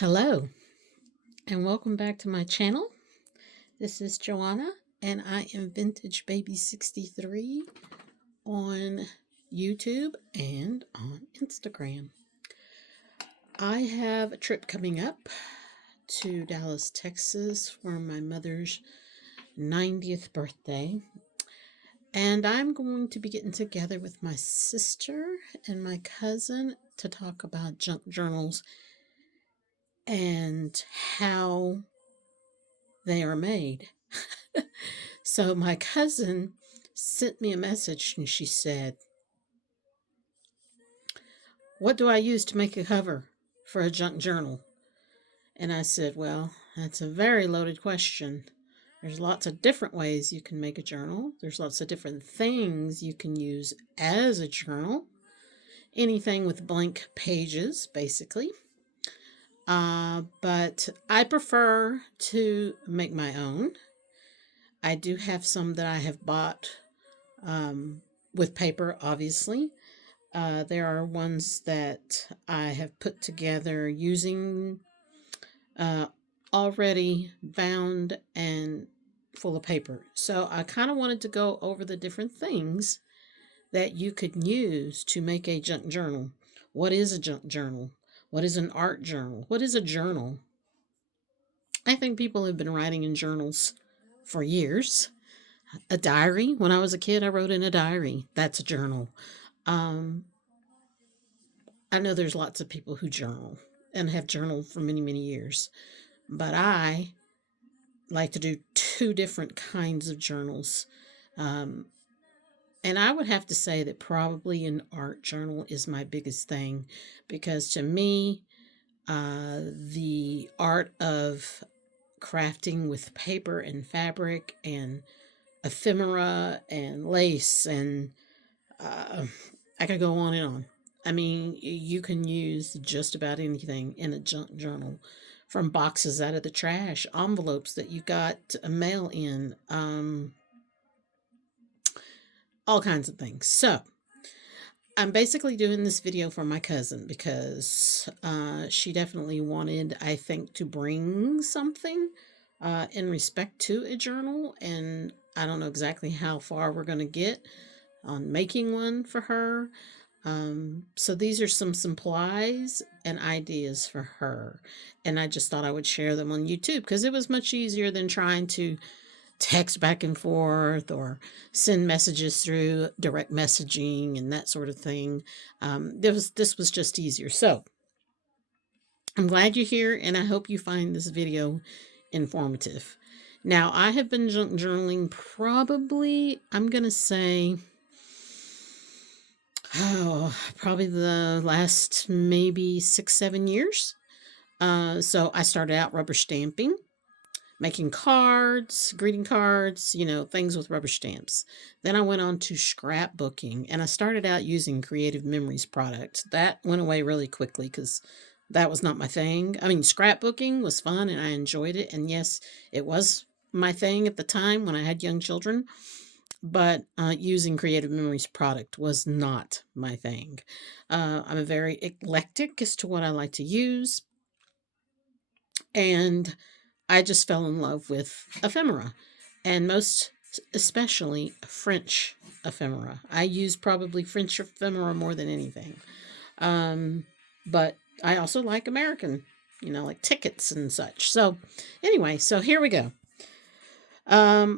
Hello and welcome back to my channel. This is Joanna and I am Vintage Baby 63 on YouTube and on Instagram. I have a trip coming up to Dallas, Texas for my mother's 90th birthday. And I'm going to be getting together with my sister and my cousin to talk about junk journals and how they are made. So my cousin sent me a message and she said, "What do I use to make a cover for a junk journal?" And I said, "Well, that's a very loaded question. There's lots of different ways you can make a journal. There's lots of different things you can use as a journal. Anything with blank pages, basically. But I prefer to make my own. I do have some that I have bought with paper, obviously. There are ones that I have put together using uh, already bound and full of paper. So I kind of wanted to go over the different things that you could use to make a junk journal. What is a junk journal? What is an art journal? What is a journal? I think people have been writing in journals for years. A diary. When I was a kid, I wrote in a diary. That's a journal. Um, I know there's lots of people who journal and have journaled for many, many years, but I like to do two different kinds of journals. Um, and I would have to say that probably an art journal is my biggest thing because to me, the art of crafting with paper and fabric and ephemera and lace and uh, I could go on and on. I mean, you can use just about anything in a junk journal, from boxes out of the trash, envelopes that you got a mail in, all kinds of things. So, I'm basically doing this video for my cousin because she definitely wanted, I think, to bring something in respect to a journal. And I don't know exactly how far we're going to get on making one for her. So these are some supplies and ideas for her. And I just thought I would share them on YouTube because it was much easier than trying to text back and forth or send messages through direct messaging and that sort of thing. This was just easier. So I'm glad you're here and I hope you find this video informative. Now, I have been junk journaling probably, I'm going to say, probably the last maybe 6, 7 years. So I started out rubber stamping, making cards, greeting cards, things with rubber stamps. Then I went on to scrapbooking and I started out using Creative Memories product. That went away really quickly because that was not my thing. I mean, scrapbooking was fun and I enjoyed it. And yes, it was my thing at the time when I had young children, but using Creative Memories product was not my thing. I'm a very eclectic as to what I like to use, and I just fell in love with ephemera, and most especially French ephemera. I use probably French ephemera more than anything, but I also like American, like tickets and such. So anyway, so here we go.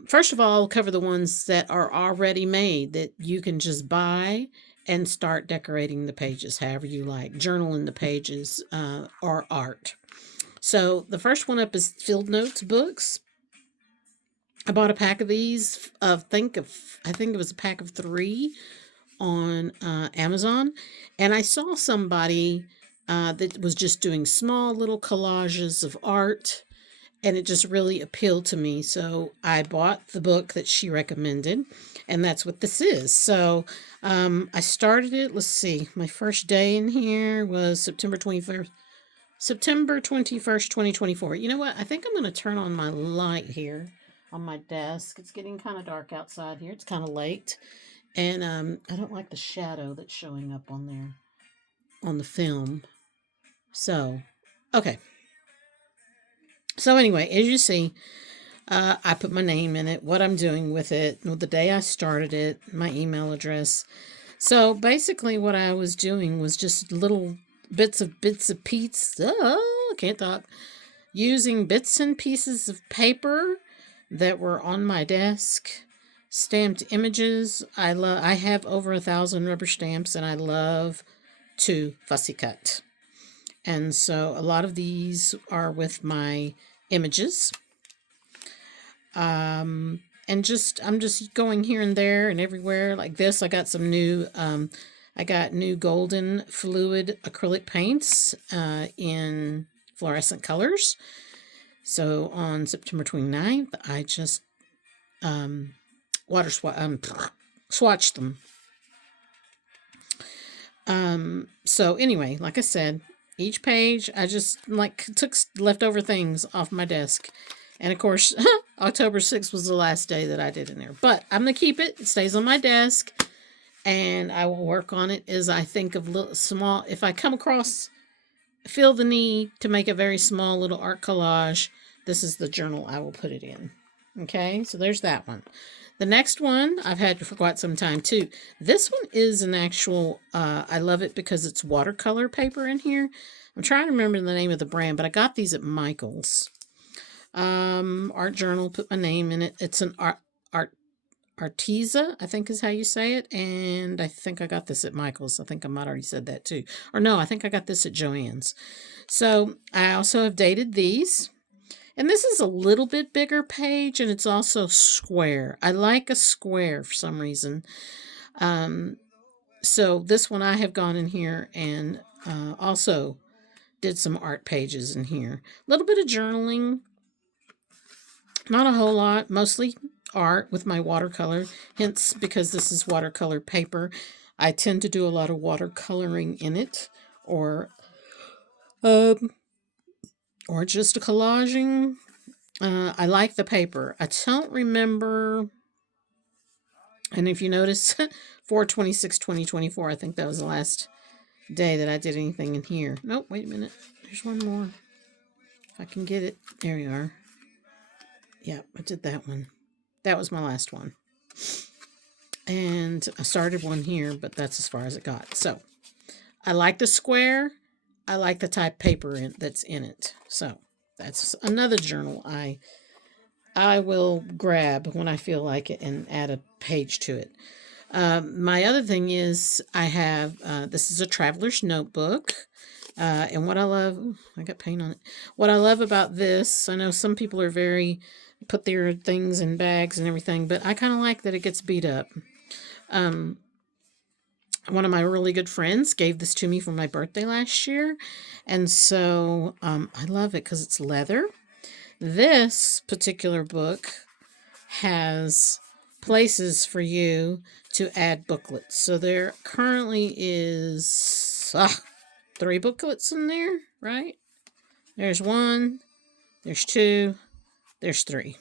First of all, I'll cover the ones that are already made that you can just buy and start decorating the pages however you like, journal in the pages or art. So the first one up is Field Notes books. I bought a pack of these. I think it was a pack of 3 on Amazon, and I saw somebody that was just doing small little collages of art, and it just really appealed to me. So I bought the book that she recommended, and that's what this is. So I started it. Let's see. My first day in here was September 21st. September 21st, 2024. You know what? I think I'm going to turn on my light here on my desk. It's getting kind of dark outside here. It's kind of late. And I don't like the shadow that's showing up on there on the film. So, okay. So anyway, as you see, I put my name in it, what I'm doing with it, the day I started it, my email address. So basically, what I was doing was just little bits of pizza. Oh, can't talk. Using bits and pieces of paper that were on my desk, stamped images. I have over 1,000 rubber stamps, and I love to fussy cut. And so a lot of these are with my images. And just I'm just going here and there and everywhere like this. I got some new I got new golden fluid acrylic paints in fluorescent colors. So on September 29th, I just um, swatched them. So anyway, like I said, each page I just like took leftover things off my desk. And of course, October 6th was the last day that I did in there. But I'm going to keep it. It stays on my desk. And I will work on it as I think of little small. If I come across, feel the need to make a very small little art collage, this is the journal I will put it in. Okay, so there's that one. The next one I've had for quite some time too. This one is an actual, I love it because it's watercolor paper in here. I'm trying to remember the name of the brand, but I got these at Michael's. Art journal, put my name in it. It's an Arteza, I think is how you say it. And I think I got this at Michael's. I think I might already said that too. Or no, I think I got this at Joann's. So I also have dated these. And this is a little bit bigger page, and it's also square. I like a square for some reason. So this one I have gone in here and also did some art pages in here. A little bit of journaling. Not a whole lot. Mostly art with my watercolor. Hence, because this is watercolor paper, I tend to do a lot of watercoloring in it. Or just a collaging. I like the paper. I don't remember, and if you notice, 4/26/2024, I think that was the last day that I did anything in here. Nope, wait a minute. There's one more. If I can get it. There you are. Yep, I did that one. That was my last one. And I started one here, but that's as far as it got. So, I like the square. I like the type paper that's in it. So, that's another journal I will grab when I feel like it and add a page to it. My other thing is I have this is a traveler's notebook. And what I love, I got paint on it. What I love about this, I know some people are very put their things in bags and everything, but I kind of like that it gets beat up. One of my really good friends gave this to me for my birthday last year, and so I love it because it's leather. This particular book has places for you to add booklets. So there currently is 3 booklets in there, right? There's 1, there's 2, there's 3.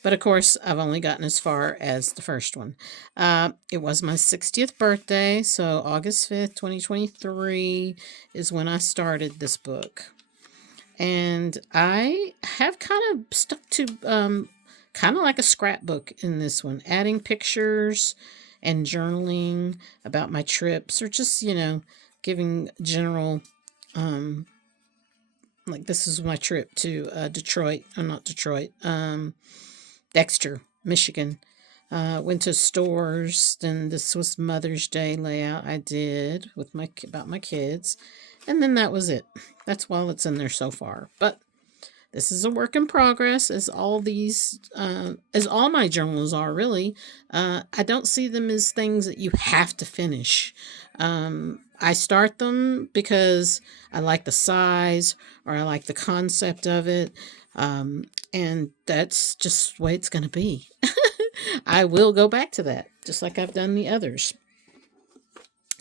But of course, I've only gotten as far as the first one. It was my 60th birthday, so August 5th, 2023 is when I started this book. And I have kind of stuck to kind of like a scrapbook in this one, adding pictures and journaling about my trips or just, giving general, like this is my trip to Detroit, or not Detroit, Dexter, Michigan. Went to stores. Then this was Mother's Day layout I did with about my kids, and then that was it. That's all it's in there so far. But this is a work in progress, as all these, as all my journals are really. I don't see them as things that you have to finish. I start them because I like the size or I like the concept of it. And that's just the way it's going to be. I will go back to that, just like I've done the others.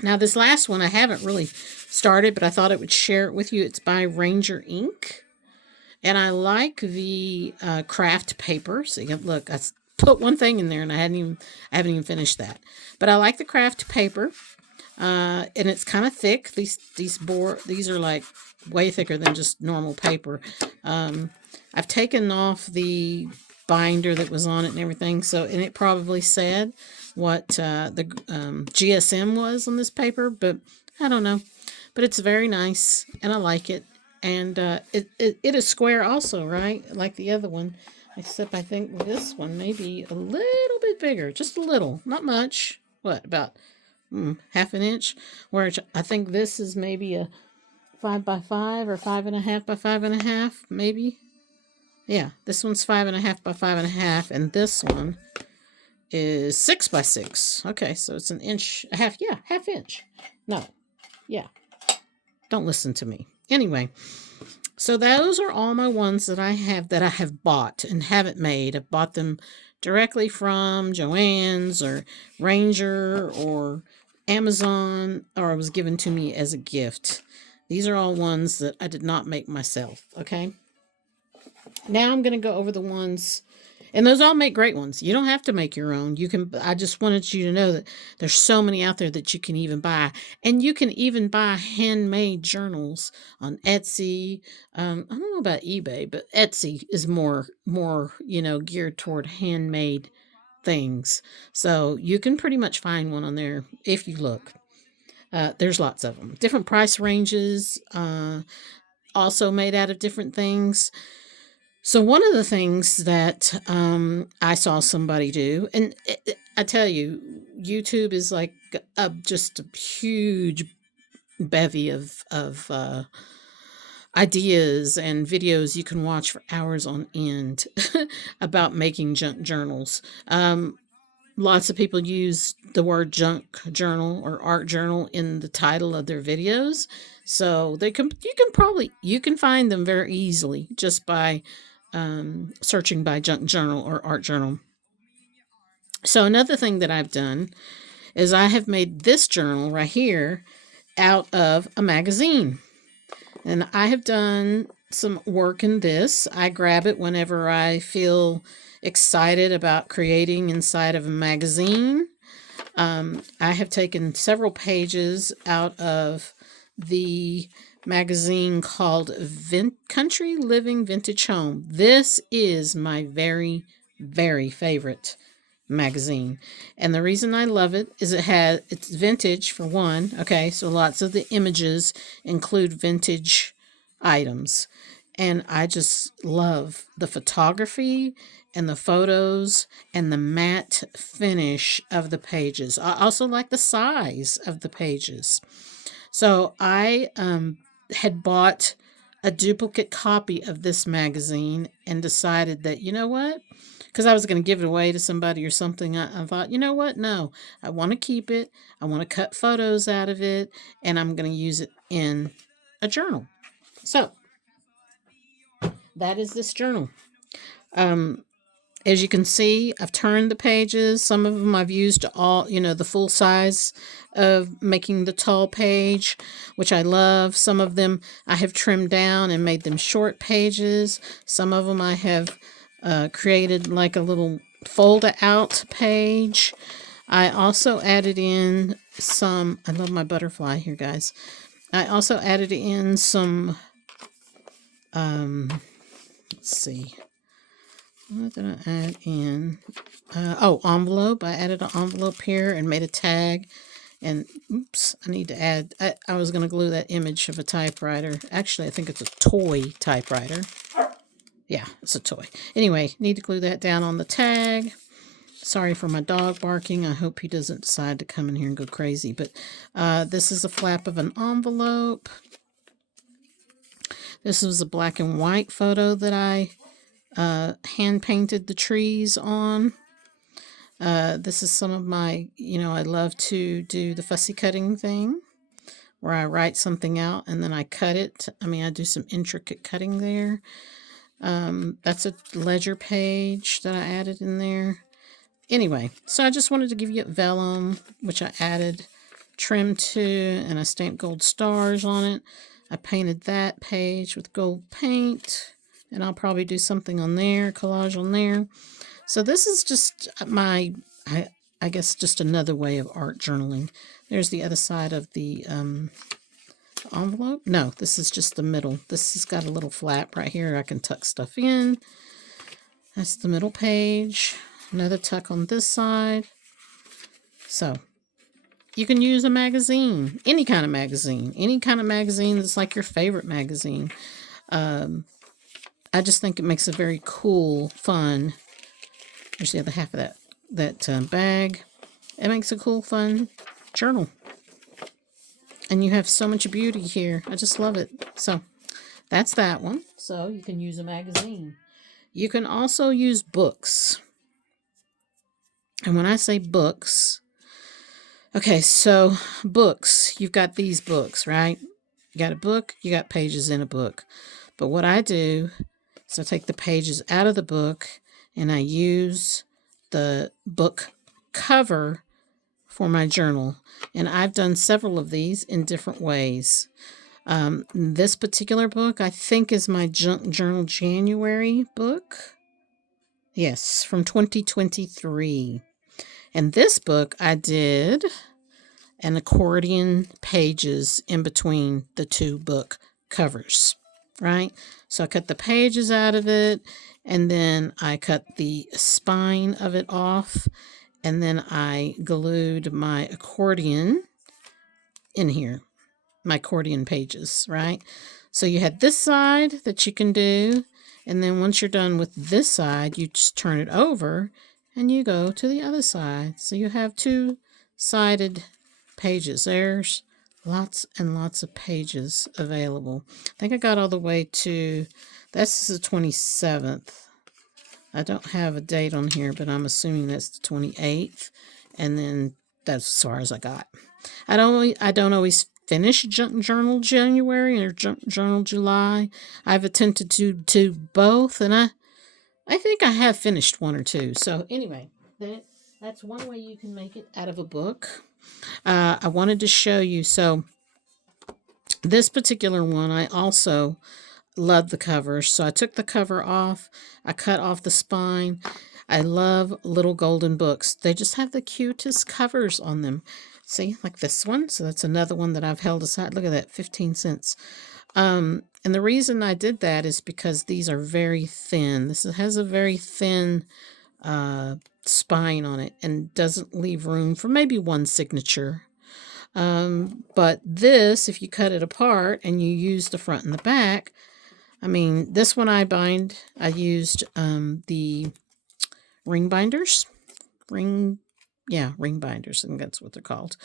Now, this last one I haven't really started, but I thought I would share it with you. It's by Ranger Ink. And I like the craft paper. So look, I put one thing in there and I haven't even finished that. But I like the craft paper. And it's kind of thick. These are like way thicker than just normal paper. I've taken off the binder that was on it and everything. So, and it probably said what the GSM was on this paper, but I don't know. But it's very nice, and I like it. And it is square also, right? Like the other one. Except I think this one may be a little bit bigger. Just a little. Not much. What, about half an inch? Where I think this is maybe a 5 by 5 or 5.5 by 5.5, maybe. Yeah, this one's 5.5 by 5.5, and this one is 6 by 6. Okay, so it's an inch, a half. Yeah, half inch. No, yeah. Don't listen to me. Anyway, so those are all my ones that I have bought and haven't made. I've bought them directly from Joann's or Ranger or Amazon, or it was given to me as a gift. These are all ones that I did not make myself, okay? Now I'm going to go over the ones, and those all make great ones. You don't have to make your own. You can. I just wanted you to know that there's so many out there that you can even buy, and you can even buy handmade journals on Etsy. I don't know about eBay, but Etsy is more geared toward handmade things. So you can pretty much find one on there if you look. There's lots of them, different price ranges. Also made out of different things. So one of the things that I saw somebody do, and I tell you, YouTube is like just a huge bevy of ideas and videos you can watch for hours on end about making junk journals. Lots of people use the word junk journal or art journal in the title of their videos, so you can find them very easily just by searching by junk journal or art journal. So another thing that I've done is I have made this journal right here out of a magazine. And I have done some work in this. I grab it whenever I feel excited about creating inside of a magazine. I have taken several pages out of the magazine called Country Living Vintage Home. This is my very, very favorite magazine. And the reason I love it is it's vintage for one. Okay, so lots of the images include vintage items. And I just love the photography and the photos and the matte finish of the pages. I also like the size of the pages. So I had bought a duplicate copy of this magazine and decided that, you know what? Because I was going to give it away to somebody or something. I thought, you know what? No, I want to keep it. I want to cut photos out of it, and I'm going to use it in a journal. So that is this journal. Um, as you can see, I've turned the pages. Some of them I've used the full size of making the tall page, which I love. Some of them I have trimmed down and made them short pages. Some of them I have created like a little fold out page. I also added in I love my butterfly here, guys. I also added in some, let's see. What did I add in? Envelope. I added an envelope here and made a tag. And oops, I need to add. I was going to glue that image of a typewriter. Actually, I think it's a toy typewriter. Yeah, it's a toy. Anyway, need to glue that down on the tag. Sorry for my dog barking. I hope he doesn't decide to come in here and go crazy. But this is a flap of an envelope. This was a black and white photo that I hand painted the trees on. This is some of my, I love to do the fussy cutting thing where I write something out and then I cut it. I do some intricate cutting there. That's a ledger page that I added in there. Anyway, so I just wanted to give you vellum, which I added trim to, and I stamped gold stars on it. I painted that page with gold paint. And I'll probably do something on there, collage on there. So this is just I guess just another way of art journaling. There's the other side of the envelope. No, this is just the middle. This has got a little flap right here. I can tuck stuff in. That's the middle page. Another tuck on this side. So you can use a magazine, any kind of magazine that's like your favorite magazine. I just think it makes a very cool, fun. There's the other half of that bag. It makes a cool, fun journal. And you have so much beauty here. I just love it. So that's that one. So you can use a magazine. You can also use books. And when I say books, okay, so books, you've got these books, right? You got a book, you got pages in a book. But what I do is I take the pages out of the book and I use the book cover for my journal. And I've done several of these in different ways. This particular book, I think, is my Journal January book. Yes, from 2023. And this book, I did an accordion pages in between the two book covers, right? So I cut the pages out of it, and then I cut the spine of it off, and then I glued my accordion in here, my accordion pages, right? So you had this side that you can do, and then once you're done with this side, you just turn it over and you go to the other side. So you have two-sided pages. There's lots and lots of pages available. I think I got all the way to, this is the 27th. I don't have a date on here, but I'm assuming that's the 28th. And then that's as far as I got. I don't always finish Journal January or Journal July. I've attempted to do both, and I think I have finished one or two. So anyway, that's one way you can make it out of a book. I wanted to show you. So this particular one, I also love the cover. So I took the cover off. I cut off the spine. I love little golden books. They just have the cutest covers on them. See, like this one. So that's another one that I've held aside. Look at that, 15 cents. And the reason I did that is because these are very thin. This has a very thin spine on it and doesn't leave room for maybe one signature. But this, if you cut it apart and you use the front and the back, I mean, this one I used the ring binders. Ring binders, I think that's what they're called.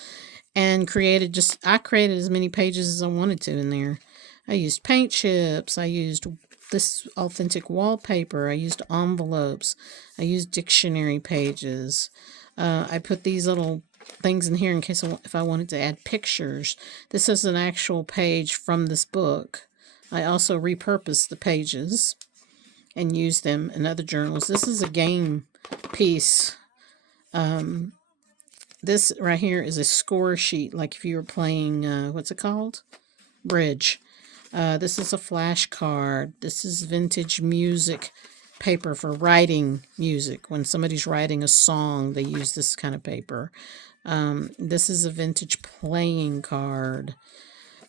And I created as many pages as I wanted to in there. I used paint chips. I used this authentic wallpaper. I used envelopes. I used dictionary pages. I put these little things in here in case if I wanted to add pictures. This is an actual page from this book. I also repurposed the pages and used them in other journals. This is a game piece. This right here is a score sheet, like if you were playing, what's it called? Bridge. This is a flashcard. This is vintage music paper for writing music. When somebody's writing a song, they use this kind of paper. This is a vintage playing card.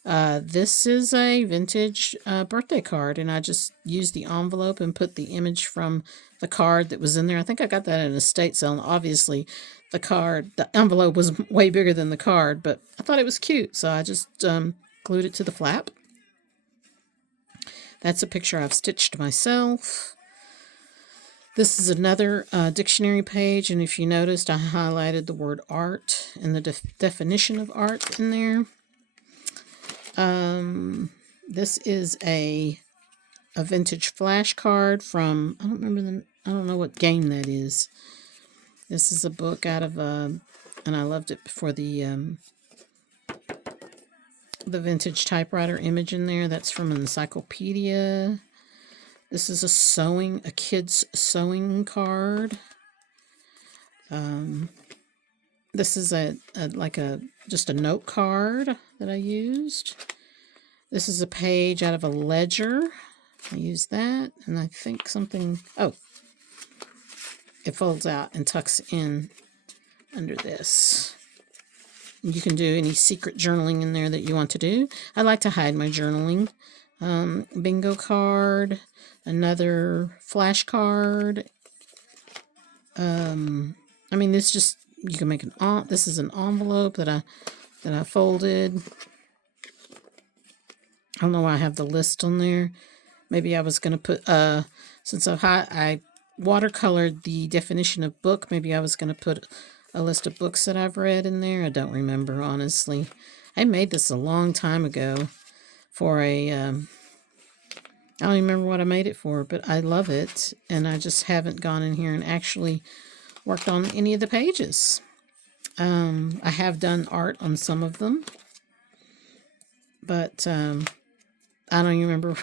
This is a vintage birthday card, and I just used the envelope and put the image from the card that was in there. I think I got that at an estate sale, and obviously the envelope was way bigger than the card, but I thought it was cute, so I just glued it to the flap. That's a picture I've stitched myself. This is another dictionary page, and if you noticed, I highlighted the word art and the definition of art in there. This is a vintage flashcard from, I don't know what game that is. This is a book out of and I loved it for the vintage typewriter image in there. That's from an encyclopedia. This is a kid's sewing card. This is just a note card that I used. This is a page out of a ledger. I used that, and I think it folds out and tucks in under this. You can do any secret journaling in there that you want to do. I like to hide my journaling. Bingo card, another flashcard. I mean, this just, you can make this is an envelope that I folded. I don't know why I have the list on there. Maybe I was going to put, since I watercolored the definition of book, maybe I was going to put a list of books that I've read in there. I don't remember, honestly. I made this a long time ago for I don't remember what I made it for, but I love it. And I just haven't gone in here and actually worked on any of the pages. I have done art on some of them, but I don't even remember.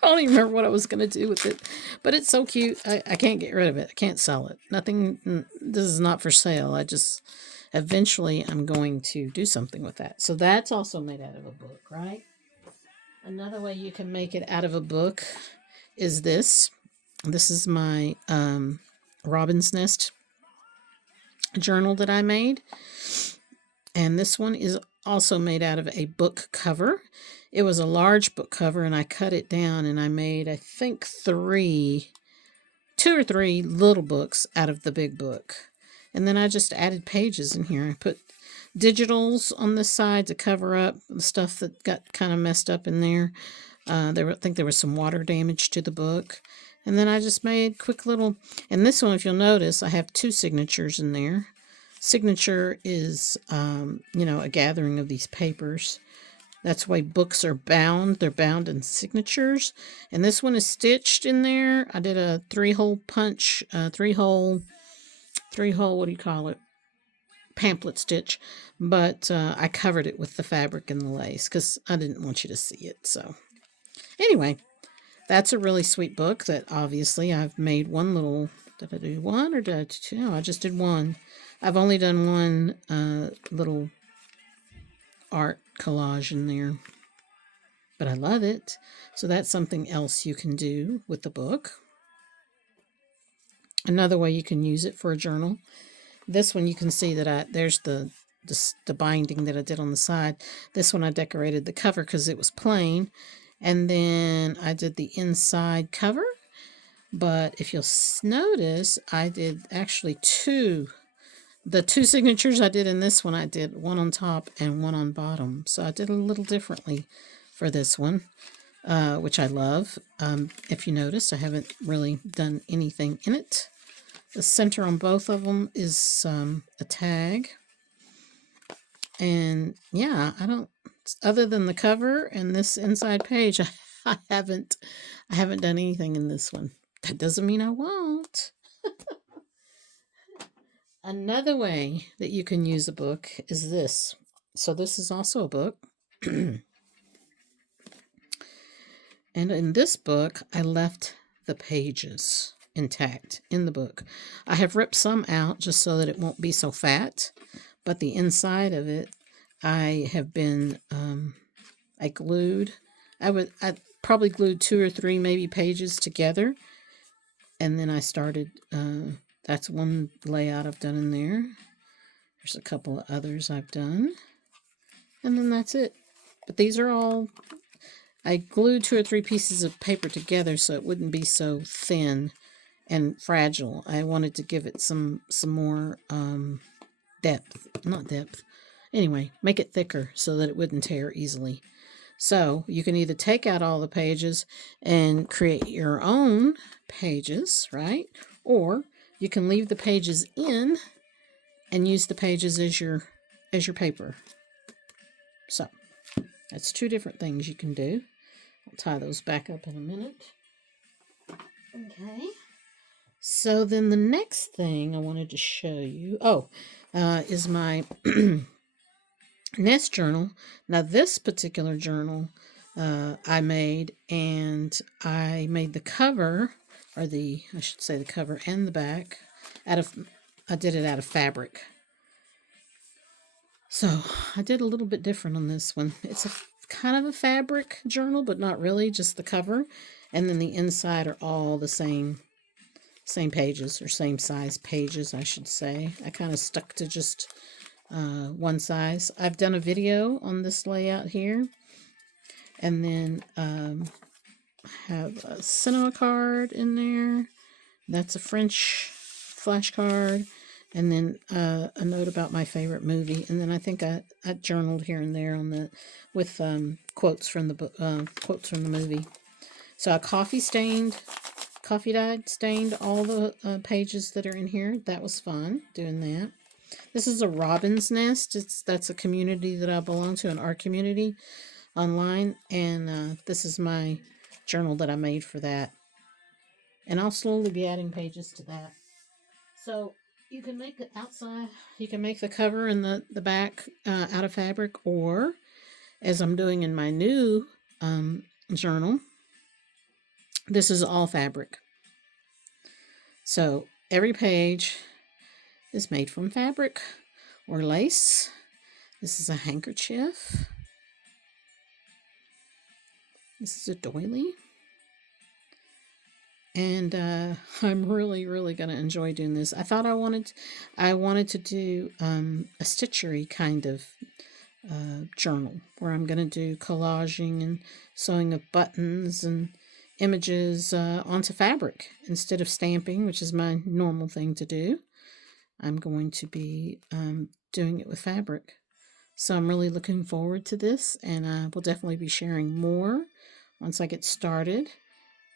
I don't even remember what I was going to do with it, but it's so cute. I can't get rid of it. I can't sell it. Nothing. This is not for sale. I just, eventually I'm going to do something with that. So that's also made out of a book, right? Another way you can make it out of a book is this. This is my Robin's Nest journal that I made. And this one is also made out of a book cover. It was a large book cover, and I cut it down, and I made, I think, 2 or 3 little books out of the big book. And then I just added pages in here. I put digitals on this side to cover up the stuff that got kind of messed up in there. I think there was some water damage to the book. And then I just made quick little, and this one, if you'll notice, I have 2 signatures in there. Signature is, a gathering of these papers. That's why books are bound. They're bound in signatures. And this one is stitched in there. I did a 3-hole punch, 3-hole, what do you call it? Pamphlet stitch. But I covered it with the fabric and the lace because I didn't want you to see it. So anyway, that's a really sweet book that obviously I've made one little, did I do one or did I do 2? No, I just did one. I've only done one little art collage in there, but I love it. So that's something else you can do with the book. Another way you can use it for a journal. This one you can see that there's the binding that I did on the side. This one I decorated the cover because it was plain, and then I did the inside cover. But if you'll notice, I did actually 2. The 2 signatures I did in this one, I did one on top and one on bottom. So I did a little differently for this one, which I love. If you notice, I haven't really done anything in it. The center on both of them is a tag. And yeah, other than the cover and this inside page, I haven't done anything in this one. That doesn't mean I won't. Another way that you can use a book is this. So this is also a book. And in this book, I left the pages intact in the book. I have ripped some out just so that it won't be so fat. But the inside of it, I have been, I probably glued 2 or 3 maybe pages together. And then I started, that's one layout I've done in there. There's a couple of others I've done. And then that's it. But these are all, I glued 2 or 3 pieces of paper together so it wouldn't be so thin and fragile. I wanted to give it some more depth. Not depth. Anyway, make it thicker so that it wouldn't tear easily. So you can either take out all the pages and create your own pages, right? Or you can leave the pages in and use the pages as your paper. So that's 2 different things you can do. I'll tie those back up in a minute. Okay. So then the next thing I wanted to show you, is my Nest journal. Now this particular journal I made, and I made the cover, or I should say the cover and the back, I did it out of fabric. So I did a little bit different on this one. It's kind of a fabric journal, but not really, just the cover. And then the inside are all the same pages, or same size pages, I should say. I kind of stuck to just one size. I've done a video on this layout here, and then have a cinema card in there. That's a French flashcard, and then a note about my favorite movie, and then I think I journaled here and there on the with quotes from the book, quotes from the movie. So I coffee dyed stained all the pages that are in here. That was fun doing that. This is a robin's nest. That's a community that I belong to, an art community online, and this is my journal that I made for that. And I'll slowly be adding pages to that. So you can make the outside, you can make the cover and the back out of fabric, or as I'm doing in my new journal, this is all fabric. So every page is made from fabric or lace. This is a handkerchief. This is a doily. And I'm really, really going to enjoy doing this. I thought I wanted to do a stitchery kind of journal where I'm going to do collaging and sewing of buttons and images onto fabric instead of stamping, which is my normal thing to do. I'm going to be doing it with fabric. So I'm really looking forward to this, and I will definitely be sharing more once I get started.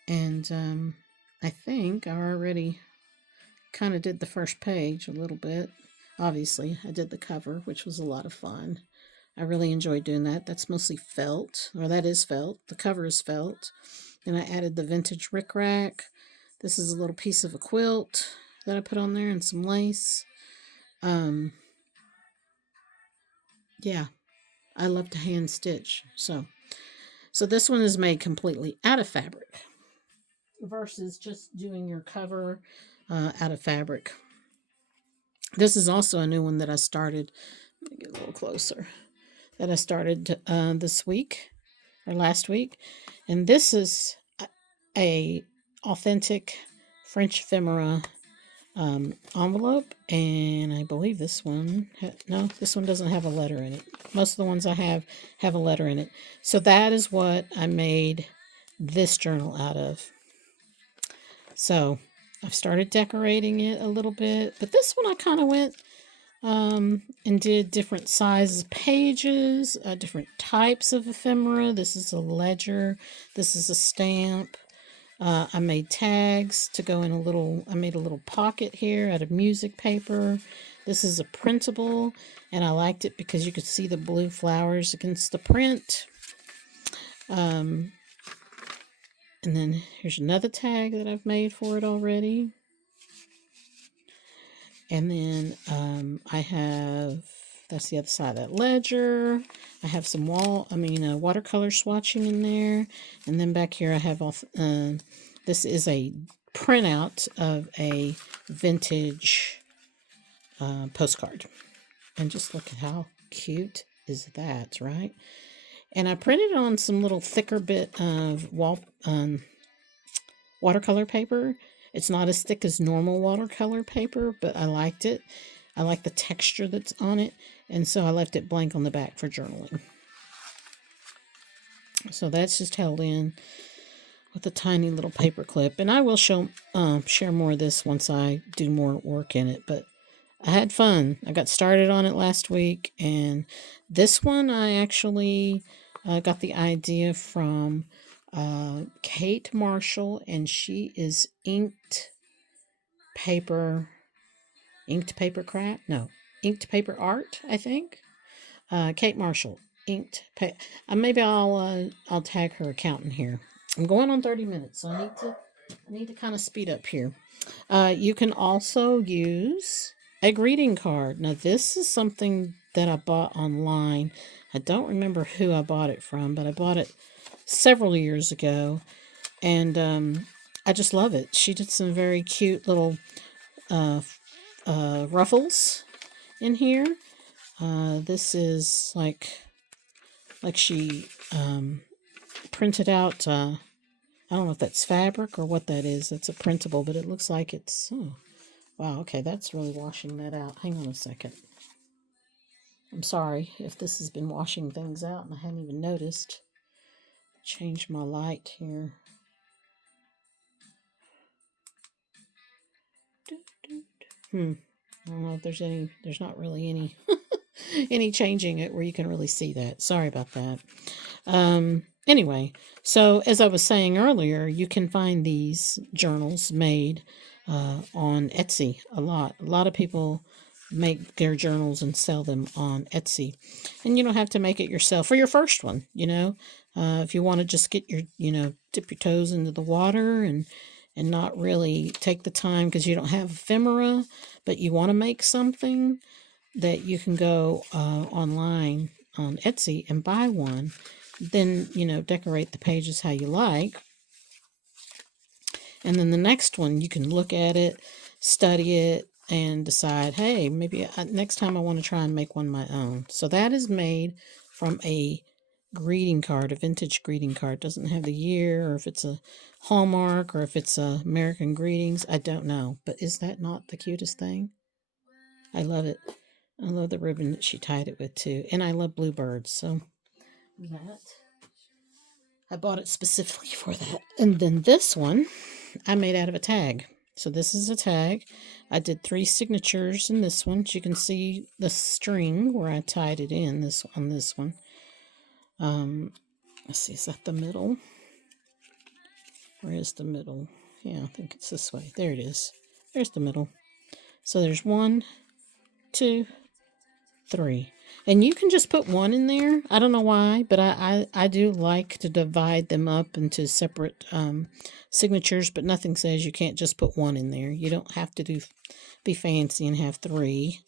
And I think I already kind of did the first page a little bit. Obviously, I did the cover, which was a lot of fun. I really enjoyed doing that. That's mostly felt, or that is felt. The cover is felt. Then I added the vintage rickrack. This is a little piece of a quilt that I put on there and some lace. Yeah, I love to hand stitch. So this one is made completely out of fabric versus just doing your cover out of fabric. This is also a new one that I started. Let me get a little closer. That I started this week or last week, and this is a authentic French ephemera envelope, and I believe this one no, this one doesn't have a letter in it. Most of the ones I have a letter in it. So that is what I made this journal out of. So I've started decorating it a little bit, but this one I kind of went and did different sizes pages, different types of ephemera. This is a ledger. This is a stamp. I made tags to go in I made a little pocket here out of music paper. This is a printable, and I liked it because you could see the blue flowers against the print. And then here's another tag that I've made for it already. And then I have, that's the other side of that ledger. I have some watercolor swatching in there. And then back here I have this is a printout of a vintage postcard. And just look at how cute is that, right? And I printed on some little thicker bit of watercolor paper. It's not as thick as normal watercolor paper, but I liked it. I like the texture that's on it, and so I left it blank on the back for journaling. So that's just held in with a tiny little paper clip, and I will share more of this once I do more work in it, but I had fun. I got started on it last week, and this one I actually got the idea from Kate Marshall, and she is inked paper art, I think. Kate Marshall, maybe I'll tag her account in here. I'm going on 30 minutes, so I need to kind of speed up here. You can also use a greeting card. Now this is something that I bought online. I don't remember who I bought it from, but I bought it several years ago, and I just love it. She did some very cute little ruffles in here. This is like she printed out. I don't know if that's fabric or what that is. It's a printable, but it looks like it's. Oh, wow. Okay, that's really washing that out. Hang on a second. I'm sorry if this has been washing things out and I hadn't even noticed. Change my light here. I don't know if there's not really any any changing it where you can really see that. Sorry about that. Anyway, so as I was saying earlier, you can find these journals made on Etsy a lot. A lot of people make their journals and sell them on Etsy. And you don't have to make it yourself for your first one, you know. If you want to just get your, dip your toes into the water and not really take the time because you don't have ephemera, but you want to make something, that you can go online on Etsy and buy one. Then, decorate the pages how you like. And then the next one, you can look at it, study it, and decide, hey, maybe next time I want to try and make one my own. So that is made from a greeting card, a vintage greeting card. Doesn't have the year, or if it's a Hallmark, or if it's American Greetings. I don't know. But is that not the cutest thing? I love it. I love the ribbon that she tied it with too. And I love bluebirds, so that. I bought it specifically for that. And then this one I made out of a tag. So this is a tag. I did 3 signatures in this one. So you can see the string where I tied it in this one. Let's see, is that the middle? Where is the middle? Yeah, I think it's this way. There it is. There's the middle. So there's 1, 2, 3. And you can just put 1 in there. I don't know why, but I do like to divide them up into separate signatures, but nothing says you can't just put 1 in there. You don't have to be fancy and have 3.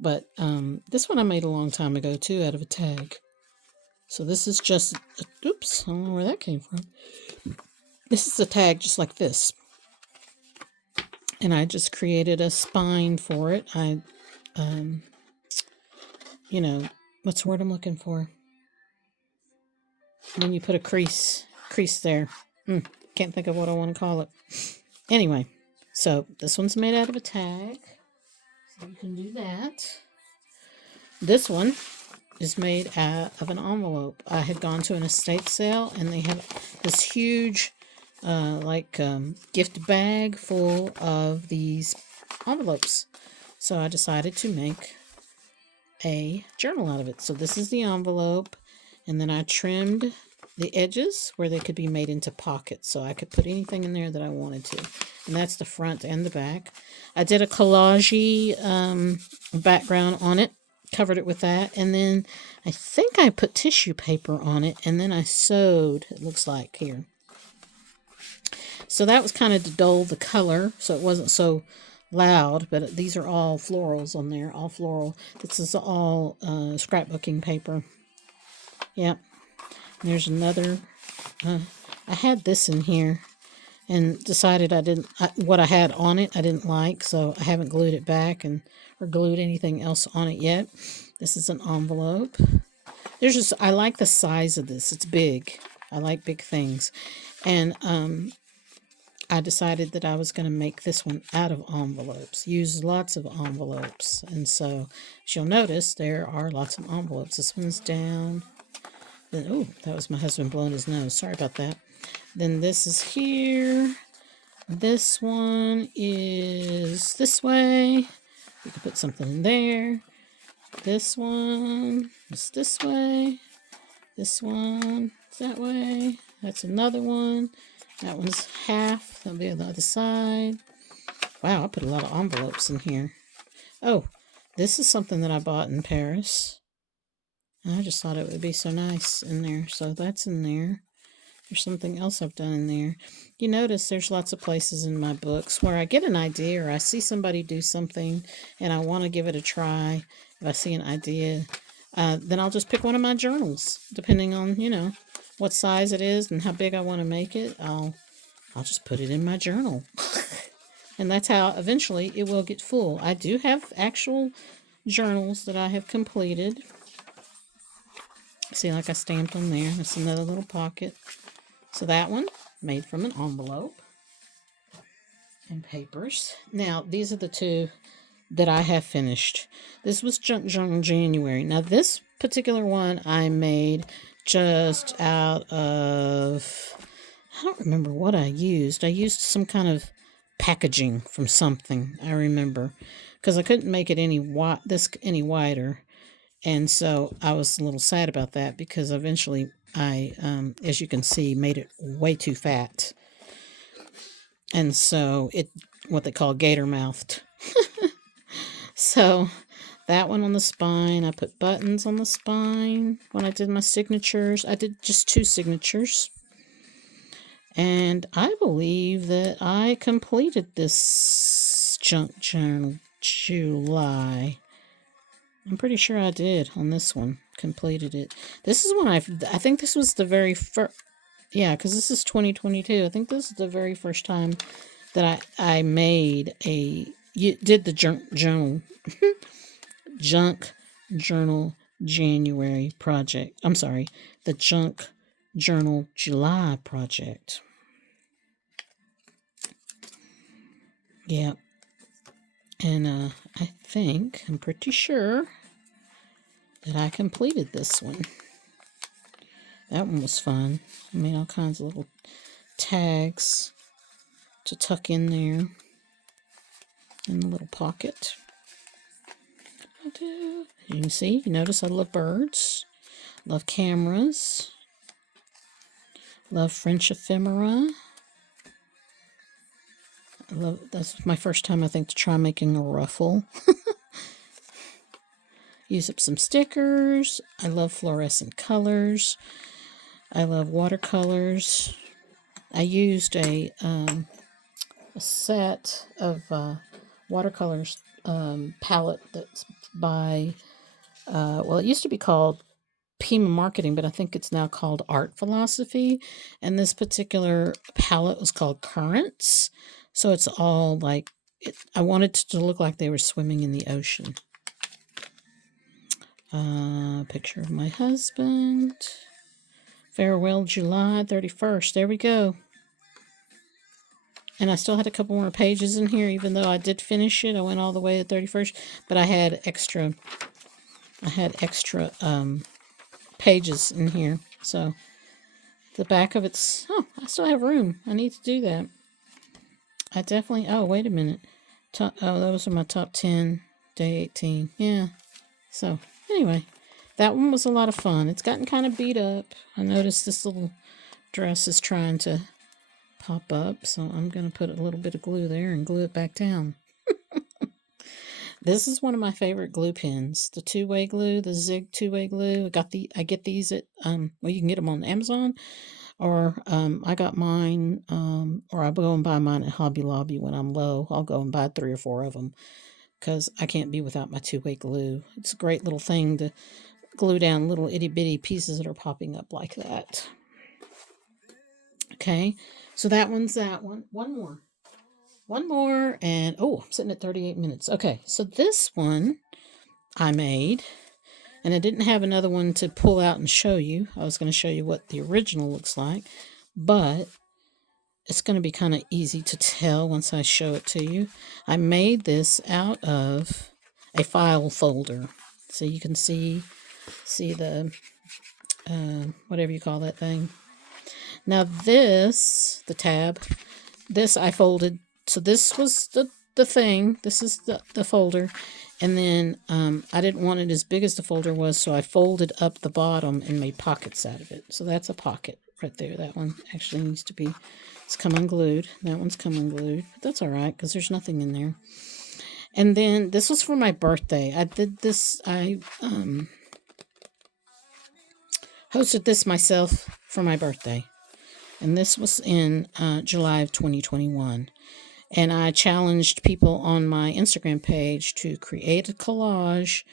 But this one I made a long time ago too, out of a tag. So this is just, oops, I don't know where that came from. This is a tag just like this. And I just created a spine for it. What's the word I'm looking for? When you put a crease there. Can't think of what I want to call it. Anyway, so this one's made out of a tag. So you can do that. This one is made out of an envelope. I had gone to an estate sale and they had this huge gift bag full of these envelopes. So I decided to make a journal out of it. So this is the envelope, and then I trimmed the edges where they could be made into pockets, so I could put anything in there that I wanted to. And that's the front and the back. I did a collage background on it, covered it with that, and then I think I put tissue paper on it, and then I sewed, it looks like here. So that was kind of to dull the color, so it wasn't so loud, but these are all florals on there, all floral. This is all scrapbooking paper. Yep. And there's another. I had this in here and decided what I had on it I didn't like, so I haven't glued it back or glued anything else on it yet. This is an envelope. I like the size of this. It's big. I like big things. And I decided that I was going to make this one out of envelopes, use lots of envelopes. And so, as you'll notice, there are lots of envelopes. This one's down. Oh, that was my husband blowing his nose. Sorry about that. Then this is here. This one is this way. You can put something in there. This one is this way. This one is that way. That's another one. That one's half. That'll be on the other side. Wow, I put a lot of envelopes in here. Oh, this is something that I bought in Paris. I just thought it would be so nice in there. So that's in there. There's something else I've done in there. You notice there's lots of places in my books where I get an idea or I see somebody do something and I want to give it a try. If I see an idea, then I'll just pick one of my journals, depending on, what size it is and how big I want to make it. I'll just put it in my journal. And that's how eventually it will get full. I do have actual journals that I have completed. See, like I stamped on there. That's another little pocket. So that one made from an envelope and papers. Now, these are the two that I have finished. This was Junk Journal January. Now, this particular one I made just out of, I don't remember what I used. I used some kind of packaging from something, I remember, because I couldn't make it any wider. And so I was a little sad about that because eventually I, as you can see, made it way too fat. And so it, what they call gator mouthed. So that one on the spine, I put buttons on the spine when I did my signatures. I did just 2 signatures. And I believe that I completed this junk journal July. I'm pretty sure I did on this one. Completed it. This is when I think this was the very first. Yeah, because this is 2022. I think this is the very first time that I made did the junk journal junk journal January project. I'm sorry, the junk journal July project. Yeah. And I'm pretty sure that I completed this one. That one was fun. I made all kinds of little tags to tuck in there in the little pocket. You can see, you notice I love birds, love cameras, love French ephemera. That's my first time, I think, to try making a ruffle. Use up some stickers. I love fluorescent colors. I love watercolors. I used a set of watercolors palette that's by, it used to be called Pima Marketing, but I think it's now called Art Philosophy. And this particular palette was called Currents. So it's all like, I wanted to look like they were swimming in the ocean. Picture of my husband. Farewell, July 31st. There we go. And I still had a couple more pages in here, even though I did finish it. I went all the way to 31st, but I had extra pages in here. So the back of it's, I still have room. I need to do that. I definitely, wait a minute. Those are my top 10, day 18. Yeah. So anyway, that one was a lot of fun. It's gotten kind of beat up. I noticed this little dress is trying to pop up, so I'm going to put a little bit of glue there and glue it back down. This is one of my favorite glue pens, the 2-way glue, the Zig 2-way glue. I get these at you can get them on Amazon, or I got mine, or I go and buy mine at Hobby Lobby when I'm low. I'll go and buy 3 or 4 of them because I can't be without my 2-way glue. It's a great little thing to glue down little itty bitty pieces that are popping up like that. Okay, so that one's that one. One more, and I'm sitting at 38 minutes. Okay, so this one I made, and I didn't have another one to pull out and show you. I was going to show you what the original looks like, but it's going to be kind of easy to tell once I show it to you. I made this out of a file folder, so you can see the whatever you call that thing. Now the tab, this I folded. So this was the thing. This is the folder. And then I didn't want it as big as the folder was, so I folded up the bottom and made pockets out of it. So that's a pocket right there. That one actually needs to be, it's come unglued. That one's come unglued. But that's all right because there's nothing in there. And then this was for my birthday. I did this, I hosted this myself for my birthday. And this was in July of 2021. And I challenged people on my Instagram page to create a collage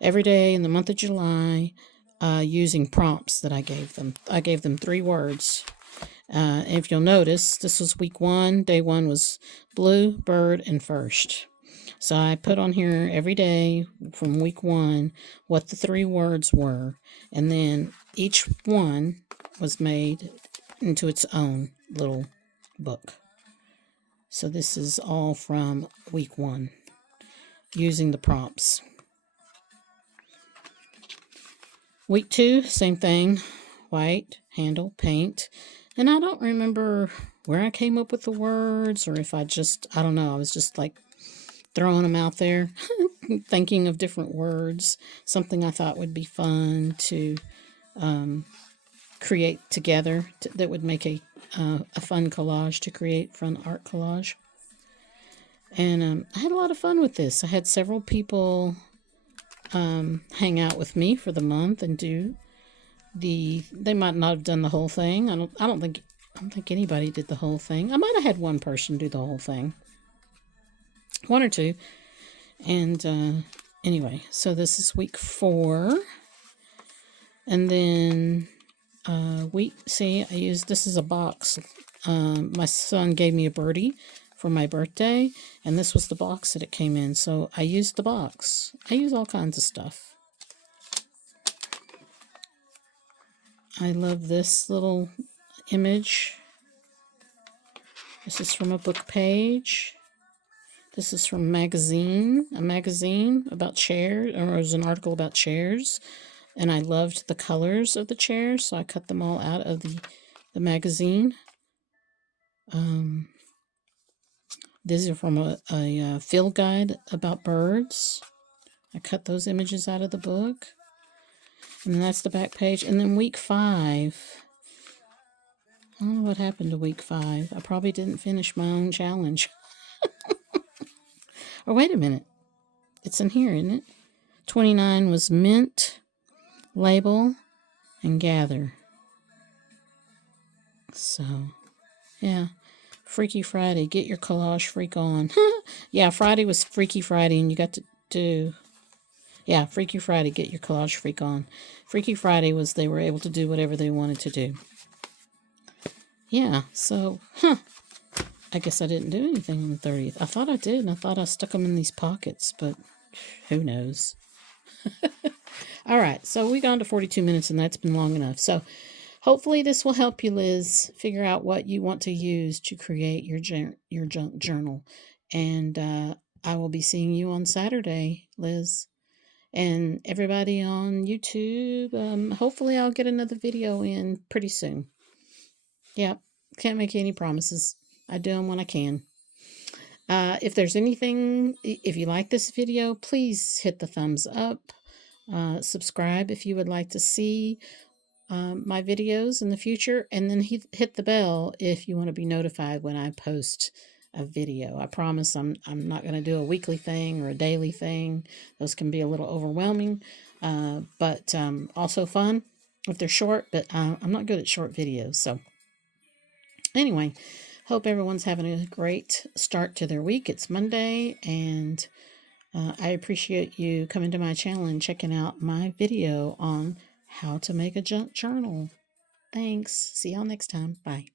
every day in the month of July using prompts that I gave them. I gave them 3 words. If you'll notice, this was week 1. Day 1 was blue, bird, and first. So I put on here every day from week 1 what the 3 words were. And then each one was made into its own little book. So this is all from week 1 using the prompts. Week 2, same thing. White, handle, paint. And I don't remember where I came up with the words or if I don't know. I was just like throwing them out there, thinking of different words, something I thought would be fun to create together that would make a fun collage to create, fun art collage. And I had a lot of fun with this. I had several people hang out with me for the month and do they might not have done the whole thing. I don't think anybody did the whole thing. I might have had one person do the whole thing. One or two. And anyway, so this is week 4. And then this is a box. My son gave me a birdie for my birthday, and this was the box that it came in. So I used the box. I use all kinds of stuff. I love this little image. This is from a book page. This is from a magazine about chairs, or it was an article about chairs. And I loved the colors of the chairs, so I cut them all out of the magazine. These are from a field guide about birds. I cut those images out of the book. And then that's the back page. And then week 5. I don't know what happened to week 5. I probably didn't finish my own challenge. Or wait a minute. It's in here, isn't it? 29 was mint, label, and gather. So, yeah. Freaky Friday. Get your collage freak on. Yeah, Friday was Freaky Friday, and you got to do... Yeah, Freaky Friday, get your collage freak on. Freaky Friday was they were able to do whatever they wanted to do. Yeah, so, I guess I didn't do anything on the 30th. I thought I did, and I thought I stuck them in these pockets, but who knows? All right, so we got on to 42 minutes, and that's been long enough. So hopefully this will help you, Liz, figure out what you want to use to create your junk journal. And I will be seeing you on Saturday, Liz. And everybody on YouTube, hopefully I'll get another video in pretty soon. Yep, can't make any promises. I do them when I can. If there's anything, if you like this video, please hit the thumbs up. Subscribe if you would like to see my videos in the future. And then hit the bell if you want to be notified when I post a video. I promise I'm not going to do a weekly thing or a daily thing. Those can be a little overwhelming, but also fun if they're short, but I'm not good at short videos. So anyway, hope everyone's having a great start to their week. It's Monday, and I appreciate you coming to my channel and checking out my video on how to make a junk journal. Thanks. See y'all next time. Bye.